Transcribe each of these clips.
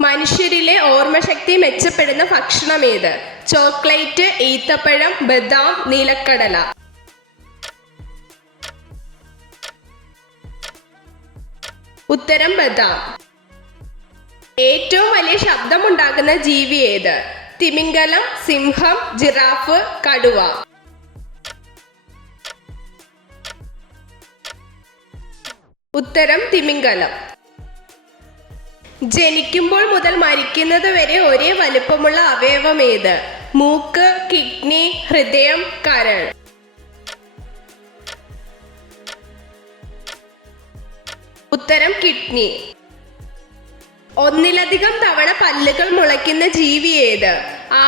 മനുഷ്യരിലെ ഓർമ്മശക്തി മെച്ചപ്പെടുന്ന ഭക്ഷണം ഏത്? ചോക്ലേറ്റ്, ഈത്തപ്പഴം, ബദാം, നീലക്കടല. ഉത്തരം ബദാം. ഏറ്റവും വലിയ ശബ്ദമുണ്ടാക്കുന്ന ജീവി ഏത്? തിമിംഗലം, സിംഹം, ജിറാഫ്, കടുവ. ഉത്തരം തിമിംഗലം. ജനിക്കുമ്പോൾ മുതൽ മരിക്കുന്നത് വരെ ഒരേ വലുപ്പമുള്ള അവയവം ഏത്? മൂക്ക്, കിഡ്നി, ഹൃദയം, കരൾ. ഉത്തരം കിഡ്നി. ഒന്നിലധികം തവണ പല്ലുകൾ മുളയ്ക്കുന്ന ജീവി ഏത്?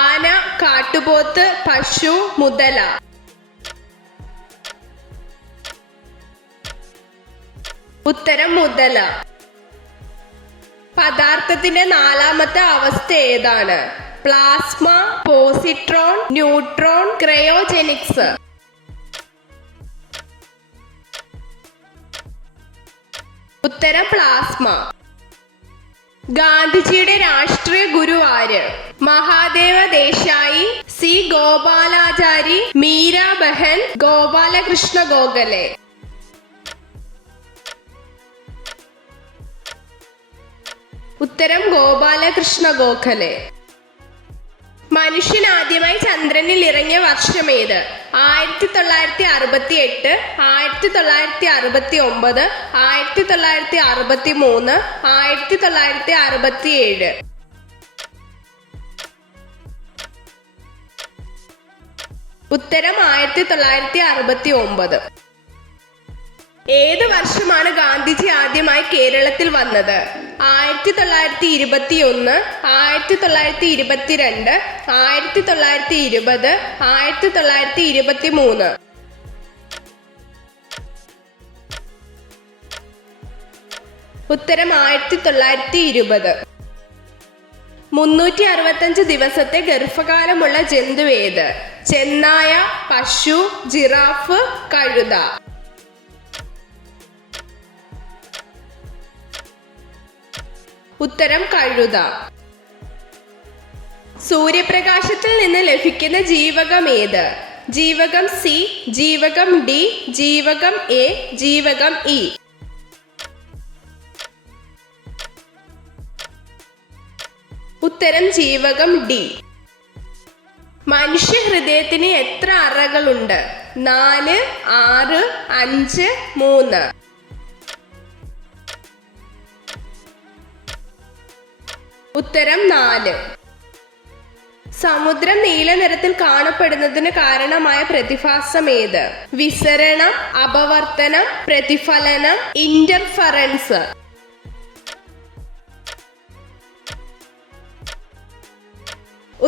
ആന, കാട്ടുപോത്ത്, പശു, മുതല. ഉത്തരം മുതല. പദാർത്ഥത്തിന്റെ നാലാമത്തെ അവസ്ഥ ഏതാണ്? Plasma, positron, neutron, cryogenics. ഉത്തരം പ്ലാസ്മ. ഗാന്ധിജിയുടെ രാഷ്ട്രീയ ഗുരു ആര്? മഹാദേവ ദേശായി, സി ഗോപാലാചാരി, മീരാ ബഹൻ, ഗോപാലകൃഷ്ണ ഗോഖലെ. ഉത്തരം ഗോപാലകൃഷ്ണ ഗോഖലെ. മനുഷ്യൻ ആദ്യമായി ചന്ദ്രനിൽ ഇറങ്ങിയ വർഷം ഏത്? 1968, 1969, 1963, 1967. ഉത്തരം 1969. ഏത് വർഷമാണ് ഗാന്ധിജി ആദ്യമായി കേരളത്തിൽ വന്നത്? 1921, 1922, 1920, 1923. ഉത്തരം 1920. 365 ദിവസത്തെ ഗർഭകാലമുള്ള ജന്തു ഏത്? ചെന്നായ, പശു, ജിറാഫ്, കഴുത. ഉത്തരം കഴുത. സൂര്യപ്രകാശത്തിൽ നിന്ന് ലഭിക്കുന്ന ജീവകം ഏത്? ജീവകം സി, ജീവകം ഡി, ജീവകം എ, ജീവകം ഇ. ഉത്തരം ജീവകം ഡി. മനുഷ്യ ഹൃദയത്തിന് എത്ര അറകളുണ്ട്? 4, 6, 5, 3. ഉത്തരം 4. സമുദ്രം നീല നിറത്തിൽ കാണപ്പെടുന്നതിന് കാരണമായ പ്രതിഭാസം ഏത്? വിസരണം, അപവർത്തനം, പ്രതിഫലനം, ഇന്റർഫറൻസ്.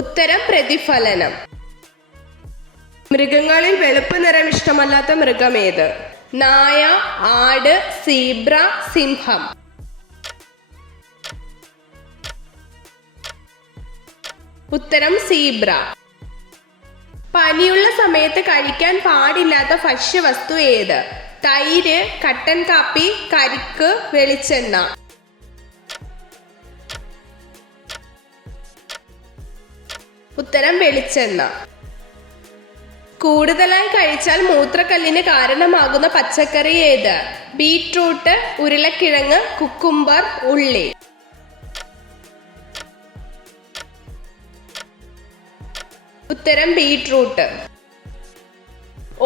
ഉത്തരം പ്രതിഫലനം. മൃഗങ്ങളിൽ വെളുപ്പ് നിറം ഇഷ്ടമല്ലാത്ത മൃഗം ഏത്? നായ, ആട്, സീബ്ര, സിംഹം. ഉത്തരം സീബ്ര. പനിയുള്ള സമയത്ത് കഴിക്കാൻ പാടില്ലാത്ത ഭക്ഷ്യവസ്തു ഏത്? തൈര്, കട്ടൻ കാപ്പി, കരിക്ക്, വെളിച്ചെണ്ണ. ഉത്തരം വെളിച്ചെണ്ണ. കൂടുതലായി കഴിച്ചാൽ മൂത്രക്കല്ലിന് കാരണമാകുന്ന പച്ചക്കറി ഏത്? ബീറ്റ്റൂട്ട്, ഉരുളക്കിഴങ്ങ്, കുക്കുംബർ, ഉള്ളി. ഉത്തരം ബീറ്റ്റൂട്ട്.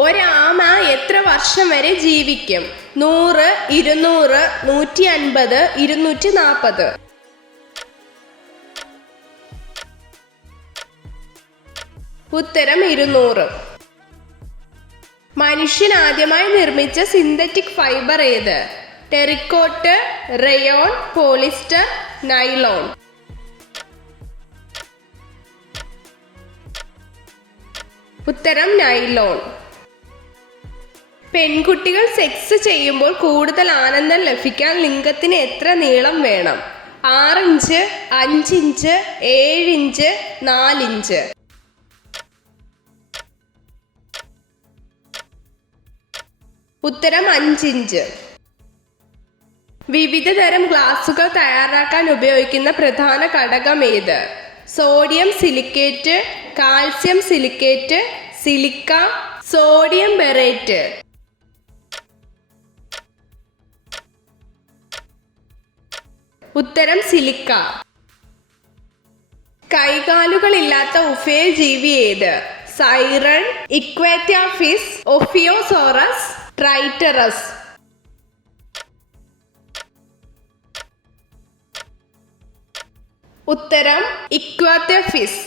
ഒരാമ എത്ര വർഷം വരെ ജീവിക്കും? 100, 200, 150, 240. ഉത്തരം 200. മനുഷ്യൻ ആദ്യമായി നിർമ്മിച്ച സിന്തറ്റിക് ഫൈബർ ഏത്? ടെറിക്കോട്ട്, റയോൺ, പോളിസ്റ്റർ, നൈലോൺ. ഉത്തരം നൈലോൺ. പെൺകുട്ടികൾ സെക്സ് ചെയ്യുമ്പോൾ കൂടുതൽ ആനന്ദം ലഭിക്കാൻ ലിംഗത്തിന് എത്ര നീളം വേണം? 6 ഇഞ്ച്, 5 ഇഞ്ച്, 7 ഇഞ്ച്, 4 ഇഞ്ച്. ഉത്തരം 5 ഇഞ്ച്. വിവിധ തരം ഗ്ലാസുകൾ തയ്യാറാക്കാൻ ഉപയോഗിക്കുന്ന പ്രധാന ഘടകം ഏത്? Sodium silicate, calcium silicate, silica, sodium borate. ഉത്തരം സിലിക്ക. കൈകാലുകളില്ലാത്ത ഉഭയജീവി ഏത്? സൈറൺ, ഇക്വേറ്റ ഫിഷ്, ഒഫിയോസോറസ്, ട്രൈറ്ററസ്. ഉത്തരം ഇക്വേറ്റ ഫിഷ്.